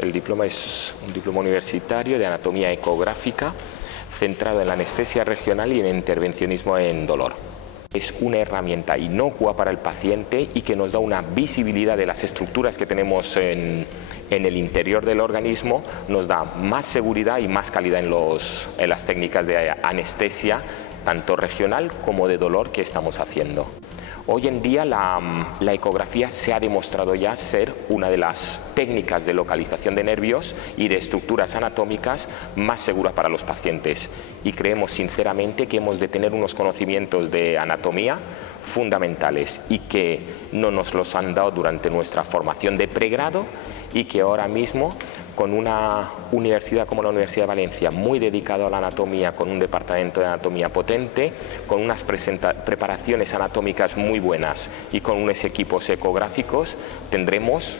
El diploma es un diploma universitario de anatomía ecográfica centrado en la anestesia regional y en intervencionismo en dolor. Es una herramienta inocua para el paciente y que nos da una visibilidad de las estructuras que tenemos en el interior del organismo, nos da más seguridad y más calidad en las técnicas de anestesia, tanto regional como de dolor que estamos haciendo. Hoy en día la ecografía se ha demostrado ya ser una de las técnicas de localización de nervios y de estructuras anatómicas más seguras para los pacientes, y creemos sinceramente que hemos de tener unos conocimientos de anatomía fundamentales y que no nos los han dado durante nuestra formación de pregrado, y que ahora mismo, con una universidad como la Universidad de Valencia muy dedicada a la anatomía, con un departamento de anatomía potente, con unas preparaciones anatómicas muy buenas y con unos equipos ecográficos, tendremos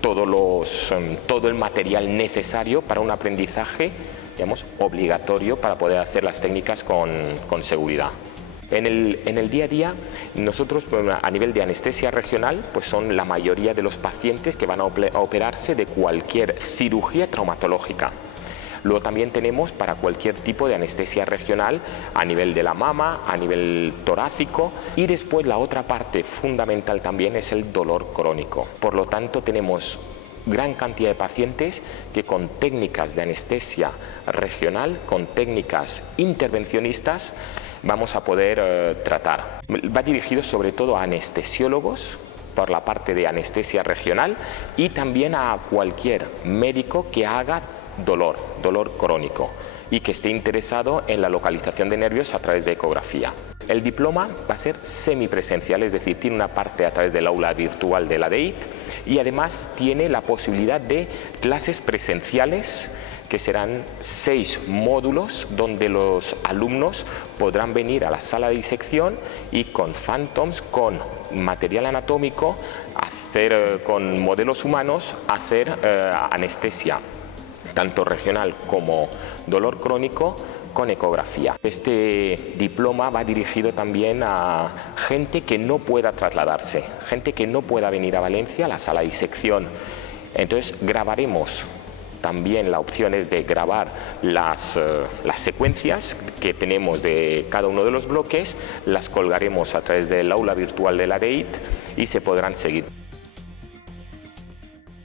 todo el material necesario para un aprendizaje, digamos, obligatorio para poder hacer las técnicas con seguridad. En el día a día, nosotros a nivel de anestesia regional, pues son la mayoría de los pacientes que van a operarse de cualquier cirugía traumatológica. Luego también tenemos para cualquier tipo de anestesia regional a nivel de la mama, a nivel torácico, y después la otra parte fundamental también es el dolor crónico. Por lo tanto, tenemos gran cantidad de pacientes que con técnicas de anestesia regional, con técnicas intervencionistas, vamos a poder tratar. Va dirigido sobre todo a anestesiólogos por la parte de anestesia regional y también a cualquier médico que haga dolor crónico y que esté interesado en la localización de nervios a través de ecografía. El diploma va a ser semipresencial, es decir, tiene una parte a través del aula virtual de la DEIT y además tiene la posibilidad de clases presenciales, que serán 6 módulos donde los alumnos podrán venir a la sala de disección y con phantoms, con material anatómico, con modelos humanos, hacer anestesia, tanto regional como dolor crónico, con ecografía. Este diploma va dirigido también a gente que no pueda trasladarse, gente que no pueda venir a Valencia a la sala de disección. Entonces grabaremos. También la opción es de grabar las secuencias que tenemos de cada uno de los bloques, las colgaremos a través del aula virtual de la DEIT y se podrán seguir.